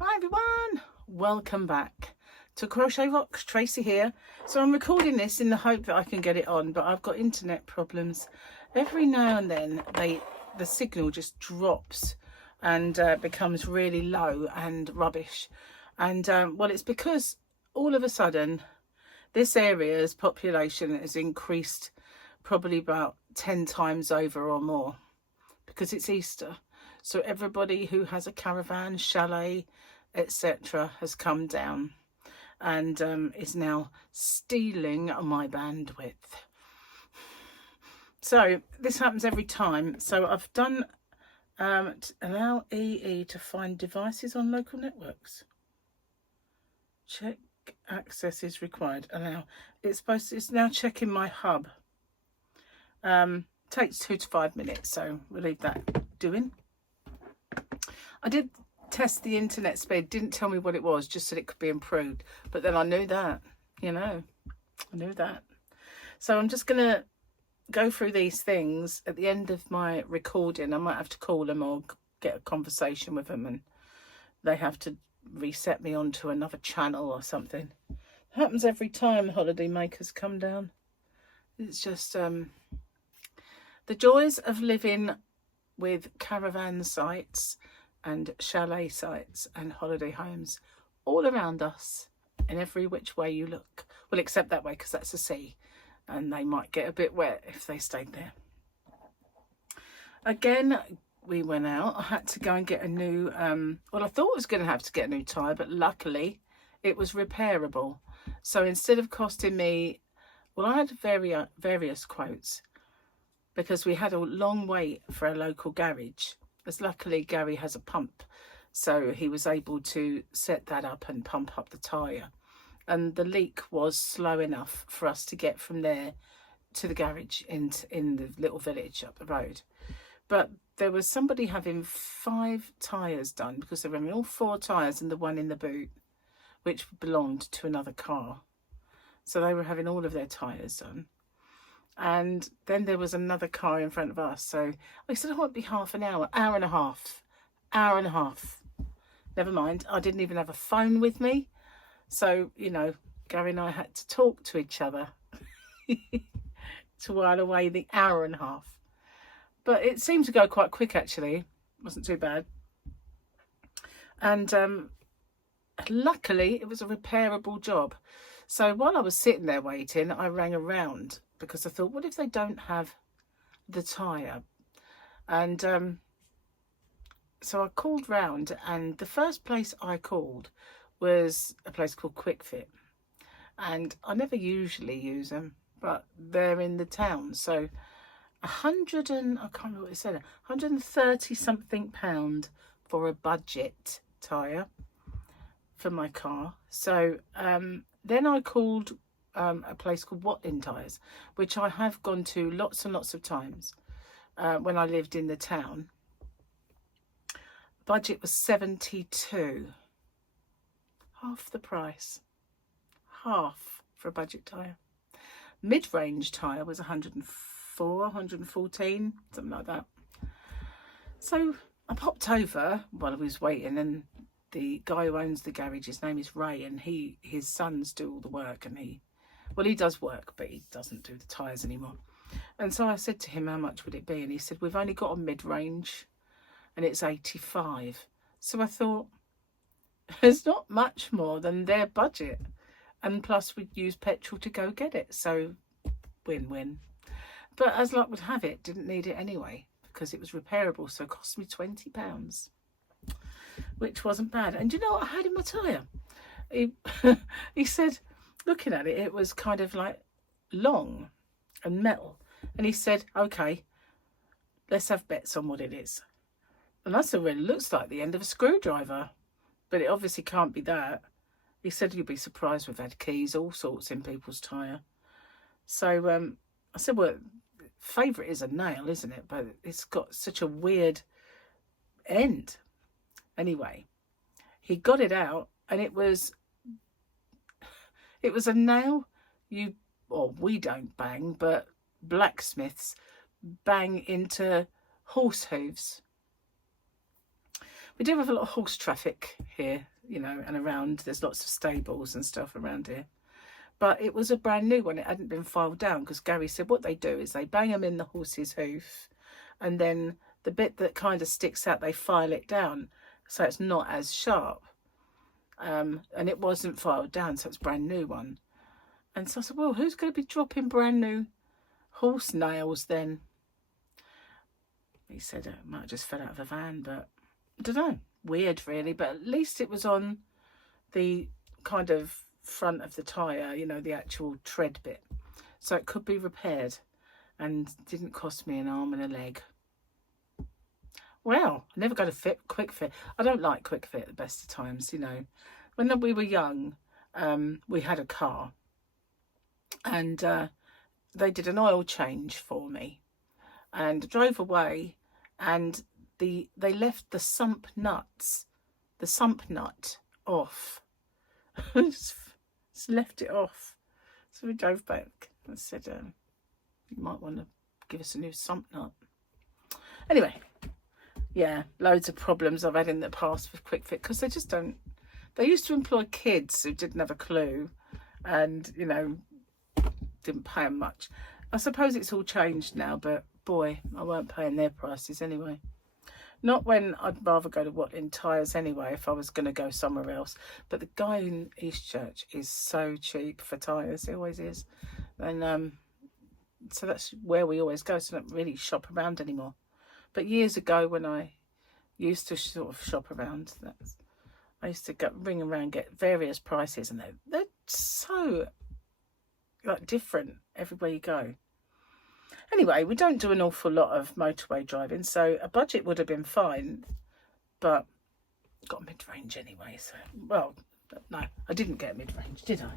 Hi everyone, welcome back to Crochet Rocks. Tracy here. So I'm recording this in the hope that I can get it on, but I've got internet problems. Every now and then the signal just drops and becomes really low and rubbish. And well, it's because all of a sudden this area's population has increased probably about 10 times over or more because it's Easter. So everybody who has a caravan, chalet, etc. has come down and is now stealing my bandwidth. So this happens every time. So I've done allow EE to find devices on local networks. Check access is required. Allow. It's now checking my hub. Takes 2 to 5 minutes, so we'll leave that doing. I did test the internet speed, didn't tell me what it was, just said it could be improved. But then I knew that, I knew that. So I'm just going to go through these things at the end of my recording. I might have to call them or get a conversation with them and they have to reset me onto another channel or something. It happens every time holiday makers come down. It's just the joys of living with caravan sites and chalet sites and holiday homes all around us in every which way you look. Well, except that way because that's a sea and they might get a bit wet if they stayed there. Again, we went out. I had to go and get a new, well, I thought I was going to have to get a new tyre, but luckily it was repairable. So instead of costing me, well, I had various quotes because we had a long wait for a local garage. As luckily Gary has a pump, so he was able to set that up and pump up the tyre. And the leak was slow enough for us to get from there to the garage in the little village up the road. But there was somebody having 5 tyres done because they were having all 4 tyres and the one in the boot, which belonged to another car. So they were having all of their tyres done. And then there was another car in front of us. So I said, it might be half an hour, hour and a half. Never mind. I didn't even have a phone with me. So, Gary and I had to talk to each other to while away the hour and a half. But it seemed to go quite quick, actually. It wasn't too bad. And luckily, it was a repairable job. So while I was sitting there waiting, I rang around because I thought, what if they don't have the tyre? And so I called round, and the first place I called was a place called Quick Fit. And I never usually use them, but they're in the town. So I can't remember what it said, 130 something pound for a budget tyre for my car. So then I called a place called Watling Tyres, which I have gone to lots and lots of times when I lived in the town. Budget was 72, half the price, half for a budget tyre. Mid-range tyre was 104, 114, something like that. So I popped over while I was waiting, and the guy who owns the garage, his name is Ray, and his sons do all the work, and he does work, but he doesn't do the tyres anymore. And so I said to him, how much would it be? And he said, we've only got a mid-range and it's 85. So I thought, it's not much more than their budget. And plus we'd use petrol to go get it. So win-win. But as luck would have it, didn't need it anyway because it was repairable. So it cost me £20, which wasn't bad. And you know what I had in my tyre? He said, looking at it, it was kind of like long and metal. And he said, okay, let's have bets on what it is. And I said, well, it looks like the end of a screwdriver, but it obviously can't be that. He said, you'll be surprised, we've had keys, all sorts in people's tyre. So I said, well, favourite is a nail, isn't it? But it's got such a weird end. Anyway, he got it out, and it was a nail we don't bang, but blacksmiths bang into horse hooves. We do have a lot of horse traffic here, you know, and around. There's lots of stables and stuff around here. But it was a brand new one. It hadn't been filed down because Gary said what they do is they bang them in the horse's hoof, and then the bit that kind of sticks out, they file it down so it's not as sharp. And it wasn't filed down, so it's a brand new one. And so I said, well, who's going to be dropping brand new horse nails then? He said it might have just fell out of a van, but I don't know. Weird, really. But at least it was on the kind of front of the tyre, you know, the actual tread bit. So it could be repaired and didn't cost me an arm and a leg. Well, I never go to Quick Fit. I don't like Quick Fit at the best of times, you know. When we were young, we had a car. And they did an oil change for me. And drove away, and they left the sump nut off. just left it off. So we drove back and said, you might want to give us a new sump nut. Anyway, yeah, loads of problems I've had in the past with Quick Fit because they just don't. They used to employ kids who didn't have a clue, and you know, didn't pay them much. I suppose it's all changed now, but boy, I weren't paying their prices anyway. Not when I'd rather go to Watling Tyres anyway if I was going to go somewhere else. But the guy in Eastchurch is so cheap for tyres. He always is. And so that's where we always go. So I don't really shop around anymore. But years ago when I used to sort of shop around, I used to ring around, get various prices. And they're so like different everywhere you go. Anyway, we don't do an awful lot of motorway driving, so a budget would have been fine, but got mid-range anyway, so, well, no, I didn't get mid-range, did I?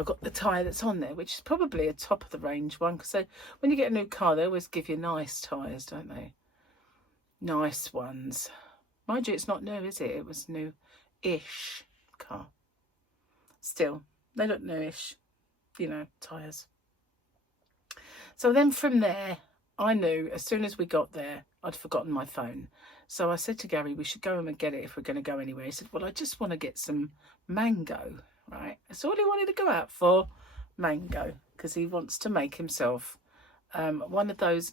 I got the tyre that's on there, which is probably a top-of-the-range one, because when you get a new car, they always give you nice tyres, don't they? Nice ones. Mind you, it's not new, is it? It was new-ish car. Still, they look newish, you know, tyres. So then from there, I knew as soon as we got there, I'd forgotten my phone. So I said to Gary, we should go home and get it if we're going to go anywhere. He said, well, I just want to get some mango, right? That's all he wanted to go out for, mango, because he wants to make himself one of those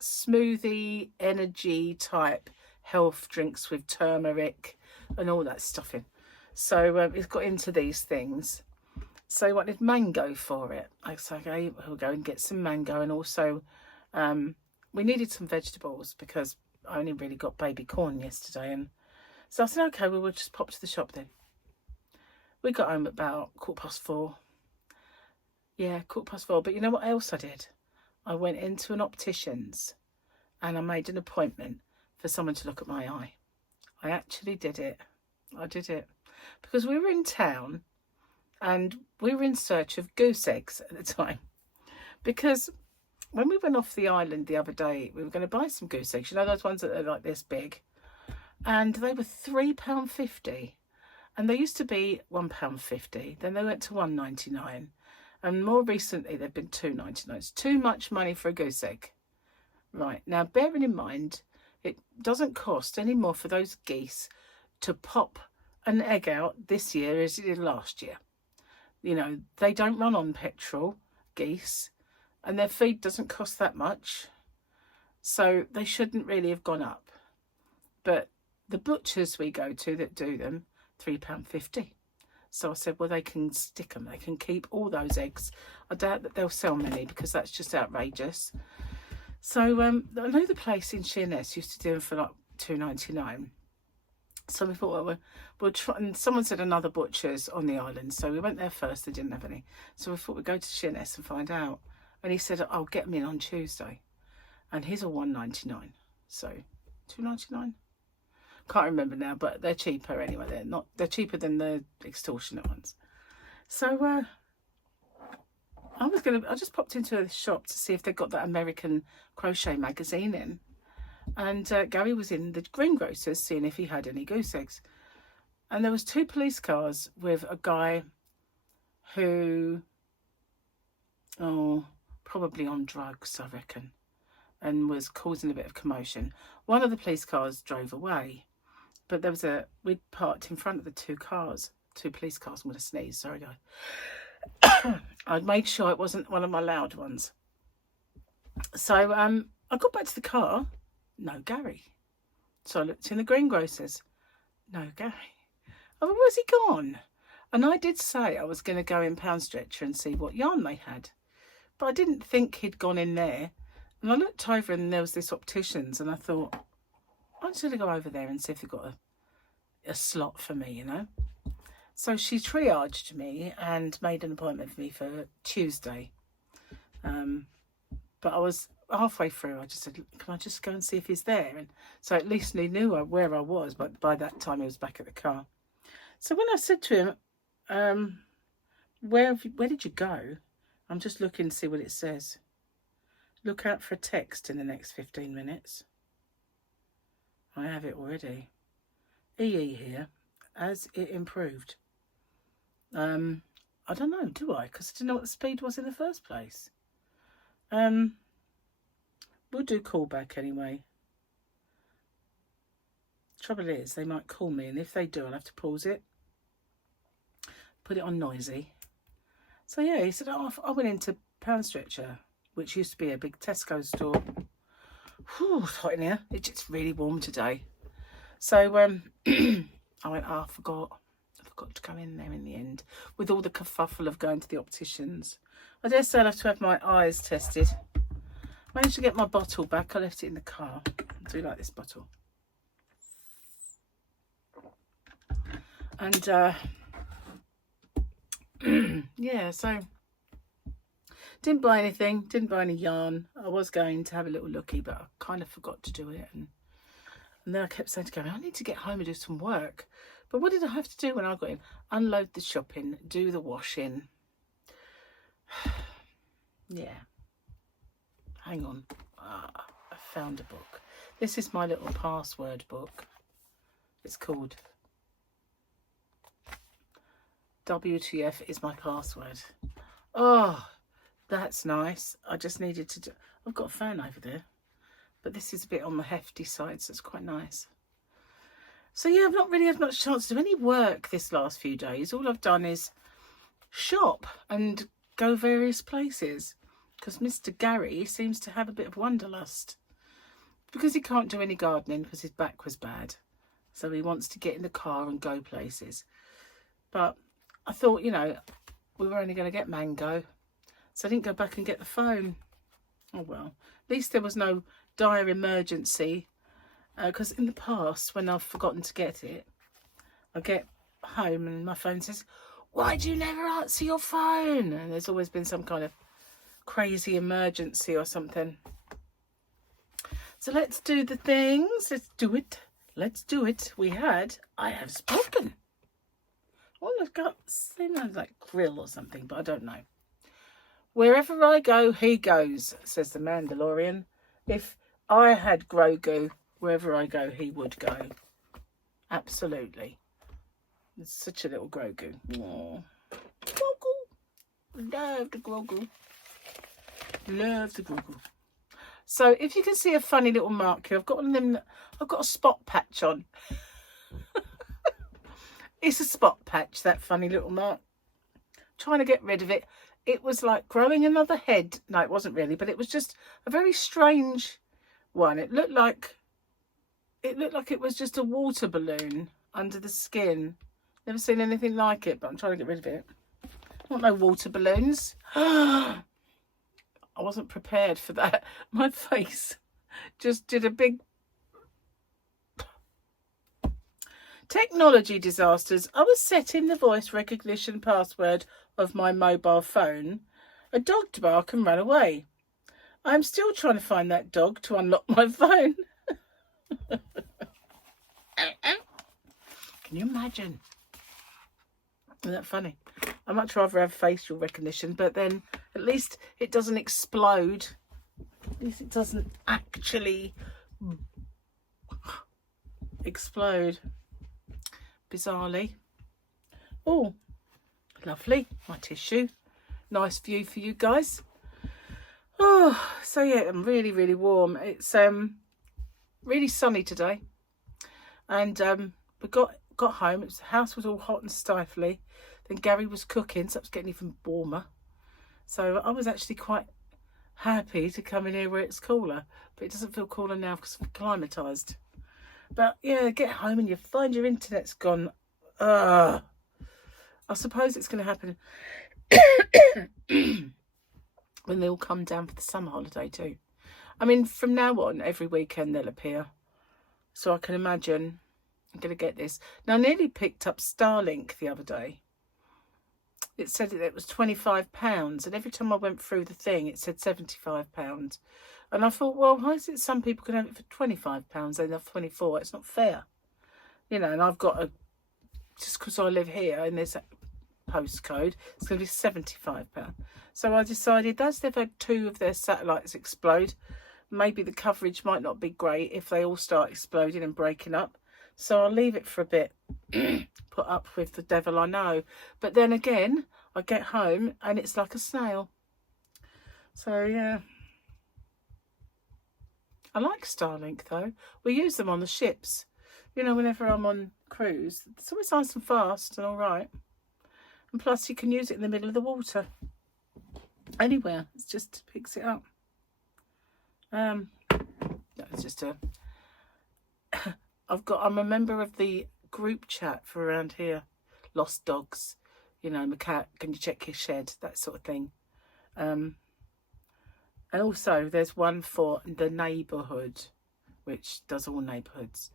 smoothie, energy type health drinks with turmeric and all that stuff in. So he's got into these things. So he wanted mango for it. I said, okay, we'll go and get some mango. And also, we needed some vegetables because I only really got baby corn yesterday. And so I said, okay, we'll just pop to the shop then. We got home about 4:15. Yeah, 4:15. But you know what else I did? I went into an optician's and I made an appointment for someone to look at my eye. I actually did it. I did it. Because we were in town. And we were in search of goose eggs at the time. Because when we went off the island the other day, we were going to buy some goose eggs. You know those ones that are like this big? And they were £3.50. And they used to be £1.50. Then they went to £1.99. And more recently, they've been £2.99. It's too much money for a goose egg. Right. Now, bearing in mind, it doesn't cost any more for those geese to pop an egg out this year as it did last year. You know, they don't run on petrol, geese, and their feed doesn't cost that much. So they shouldn't really have gone up. But the butchers we go to that do them, £3.50. So I said, well, they can stick them. They can keep all those eggs. I doubt that they'll sell many because that's just outrageous. So I know the place in Sheerness used to do them for like £2.99. So we thought, well, we'll try. And someone said another butcher's on the island. So we went there first. They didn't have any. So we thought we'd go to Sheerness and find out. And he said, I'll get them in on Tuesday. And his are £1.99. So £2.99? Can't remember now, but they're cheaper anyway. They're cheaper than the extortionate ones. So I just popped into a shop to see if they got that American crochet magazine in. And Gary was in the greengrocers seeing if he had any goose eggs. And there was 2 police cars with a guy who, probably on drugs, I reckon. and was causing a bit of commotion. One of the police cars drove away, but we'd parked in front of the two police cars. I'm going to sneeze, sorry guys. I'd made sure it wasn't one of my loud ones. So I got back to the car, no Gary. So I looked in the greengrocers, no Gary. I thought, where's he gone? And I did say I was going to go in Pound Stretcher and see what yarn they had, but I didn't think he'd gone in there. And I looked over and there was this optician's, and I thought, I'm just going to go over there and see if they've got a slot for me, you know. So she triaged me and made an appointment for me for Tuesday. But I was halfway through. I just said, can I just go and see if he's there? And so at least he knew where I was, but by that time he was back at the car. So when I said to him, where did you go? I'm just looking to see what it says. Look out for a text in the next 15 minutes. I have it already. EE here, as it improved. I don't know, do I? Because I didn't know what the speed was in the first place. We'll do callback anyway. Trouble is, they might call me, and if they do, I'll have to pause it. Put it on noisy. So yeah, he said, oh, I went into Pound Stretcher, which used to be a big Tesco store. Whew, it's hot in here. It's really warm today. So I went, oh, I forgot to go in there in the end with all the kerfuffle of going to the opticians. I dare say I'll have to have my eyes tested. Managed to get my bottle back. I left it in the car. I do like this bottle. And yeah, so didn't buy anything, didn't buy any yarn. I was going to have a little looky, but I kind of forgot to do it. And then I kept saying to Gary, I need to get home and do some work. But what did I have to do when I got in? Unload the shopping, do the washing. Yeah. Hang on. I found a book. This is my little password book. It's called WTF is my password. Oh, that's nice. I just needed to do... I've got a fan over there, but this is a bit on the hefty side, so it's quite nice. So yeah, I've not really had much chance to do any work this last few days. All I've done is shop and go various places, because Mr. Gary seems to have a bit of wanderlust, because he can't do any gardening because his back was bad. So he wants to get in the car and go places. But I thought, you know, we were only going to get mango, so I didn't go back and get the phone. Oh well, at least there was no dire emergency, because in the past, when I've forgotten to get it, I get home and my phone says, why do you never answer your phone? And there's always been some kind of crazy emergency or something. So let's do the things. Let's do it. Let's do it. I have spoken. Well, I've got something like grill or something, but I don't know. Wherever I go, he goes, says the Mandalorian. If I had Grogu, wherever I go, he would go. Absolutely. It's such a little Grogu. Aww. Grogu. Love the Grogu. Love the Grogu. So if you can see a funny little mark here, I've got one of them. I've got a spot patch on. It's a spot patch, that funny little mark. Trying to get rid of it. It was like growing another head. No, it wasn't really, but it was just a very strange one. It looked like it was just a water balloon under the skin. Never seen anything like it, but I'm trying to get rid of it. I want no water balloons. I wasn't prepared for that. My face just did a big... Technology disasters. I was setting the voice recognition password of my mobile phone. A dog barked and ran away. I'm still trying to find that dog to unlock my phone. Can you imagine? Isn't that funny? I'd much rather have facial recognition, but then at least it doesn't explode. At least it doesn't actually explode. Bizarrely. Oh, lovely. My tissue. Nice view for you guys. Oh, so yeah, I'm really, really warm. It's really sunny today, and we got home. The house was all hot and stifly. Then Gary was cooking, so it was getting even warmer. So I was actually quite happy to come in here where it's cooler, but it doesn't feel cooler now because I'm acclimatised. But yeah, get home and you find your internet's gone. I suppose it's going to happen when they all come down for the summer holiday too. I mean, from now on, every weekend they'll appear. So I can imagine I'm going to get this. Now, I nearly picked up Starlink the other day. It said it was £25, and every time I went through the thing, it said £75. And I thought, well, why is it some people can have it for £25, they have 24? It's not fair. You know, and I've got a, just because I live here in this postcode, it's going to be £75. So I decided, as they've had 2 of their satellites explode, maybe the coverage might not be great if they all start exploding and breaking up. So I'll leave it for a bit, put up with the devil I know. But then again, I get home and it's like a snail. So yeah. I like Starlink though. We use them on the ships. You know, whenever I'm on cruise, it's always nice and fast and all right. And plus you can use it in the middle of the water. Anywhere, it just picks it up. That's just a... I'm a member of the group chat for around here. Lost dogs, you know, my cat, can you check his shed, that sort of thing. And also there's one for the neighbourhood, which does all neighbourhoods.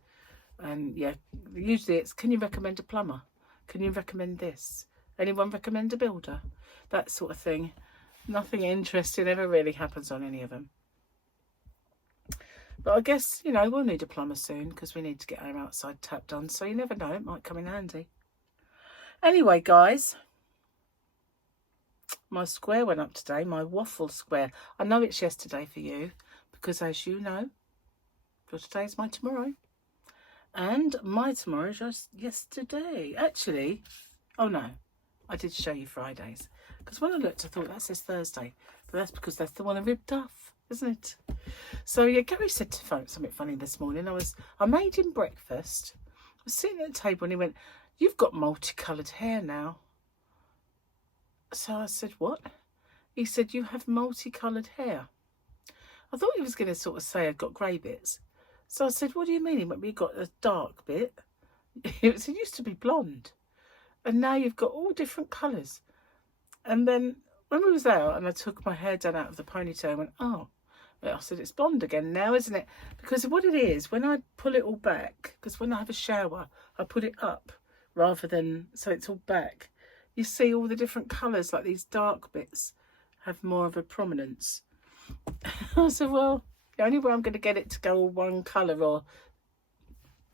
And yeah, usually it's, can you recommend a plumber? Can you recommend this? Anyone recommend a builder? That sort of thing. Nothing interesting ever really happens on any of them. But I guess, you know, we'll need a plumber soon because we need to get our outside tap done. So you never know, it might come in handy. Anyway, guys, my square went up today, my waffle square. I know it's yesterday for you because, as you know, your today is my tomorrow. And my tomorrow is just yesterday. Actually, oh no, I did show you Fridays. Because when I looked, I thought that says Thursday. But that's because that's the one I ripped off, isn't it? So yeah, Gary said something funny this morning. I made him breakfast. I was sitting at the table and he went, "You've got multicoloured hair now." So I said, "What?" He said, "You have multicoloured hair." I thought he was going to sort of say I've got grey bits. So I said, "What do you mean?" He went, "You got a dark bit." It used to be blonde. And now you've got all different colours. And then when we was out and I took my hair down out of the ponytail, I went, "Oh." I said, "It's blonde again now, isn't it?" Because what it is, when I pull it all back, because when I have a shower, I put it up rather than, so it's all back. You see all the different colours, like these dark bits have more of a prominence. I said, well, the only way I'm going to get it to go all one colour or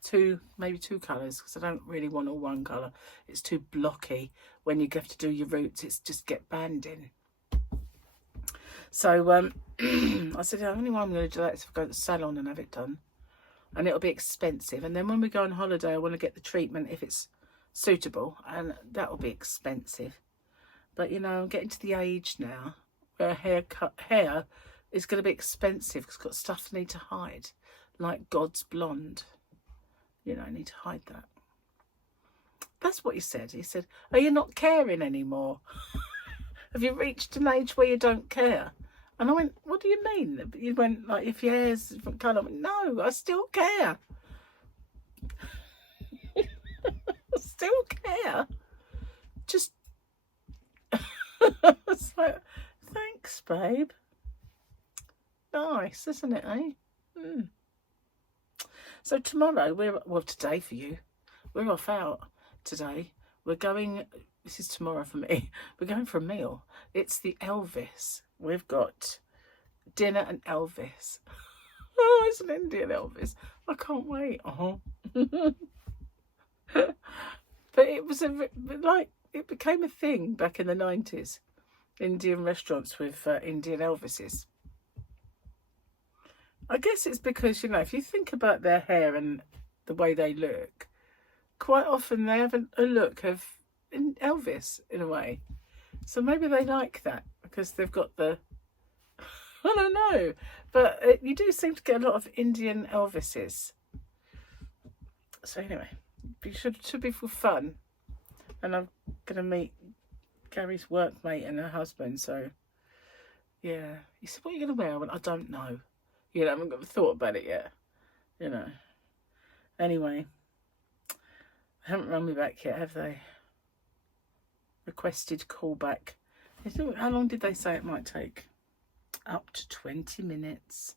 two, maybe 2 colours, because I don't really want all one colour. It's too blocky. When you have to do your roots, it's just get banding. So I said, the only way I'm going to do that is if I go to the salon and have it done. And it'll be expensive. And then when we go on holiday, I want to get the treatment if it's suitable. And that will be expensive. But, you know, I'm getting to the age now where hair is going to be expensive because it's got stuff I need to hide. Like God's blonde. You know, I need to hide that. That's what he said. He said, "Are you not caring anymore? Have you reached an age where you don't care?" And I went, "What do you mean?" He went, like, if your hair's a different colour. I went, "No, I still care." I still care. Just, it's like, thanks, babe. Nice, isn't it, eh? Mm. So tomorrow, well, today for you, we're off out today. We're going, this is tomorrow for me, we're going for a meal. It's the Elvis. We've got dinner and Elvis. Oh, it's an Indian Elvis. I can't wait. But it was it became a thing back in the 90s. Indian restaurants with Indian Elvises. I guess it's because, you know, if you think about their hair and the way they look, quite often they have a look of Elvis in a way. So maybe they like that because they've got the I don't know, but you do seem to get a lot of Indian Elvises. So anyway, it should be for fun. And I'm going to meet Gary's workmate and her husband, so yeah. He said, what are you going to wear? I went, I don't know. You know, I haven't thought about it yet, you know. Anyway, they haven't rung me back yet, have they? Requested callback. How long did they say it might take? Up to 20 minutes.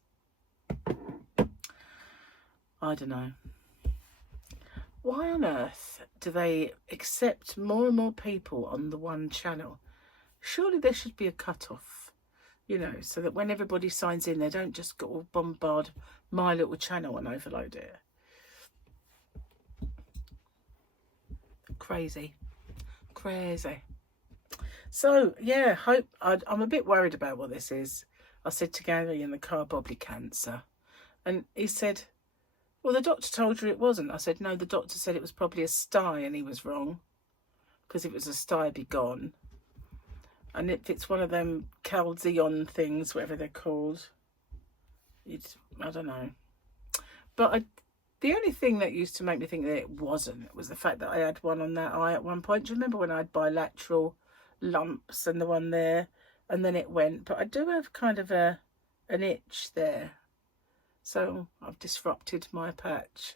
I don't know. Why on earth do they accept more and more people on the one channel? Surely there should be a cut-off, you know, so that when everybody signs in, they don't just go bombard my little channel and overload it. Crazy. So yeah, I'm a bit worried about what this is. I said to Gary in the car, probably cancer, and he said, well, the doctor told you it wasn't. I said, no, the doctor said it was probably a sty, and he was wrong, because if it was a sty, it'd be gone. And if it's one of them calzion things, whatever they're called, I don't know. But the only thing that used to make me think that it wasn't was the fact that I had one on that eye at one point. Do you remember when I had bilateral lumps and the one there, and then it went? But I do have kind of an itch there. So I've disrupted my patch.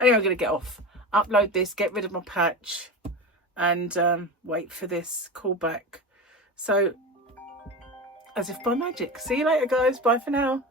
Anyway, I'm going to get off, upload this, get rid of my patch, and wait for this callback. So, as if by magic. See you later, guys. Bye for now.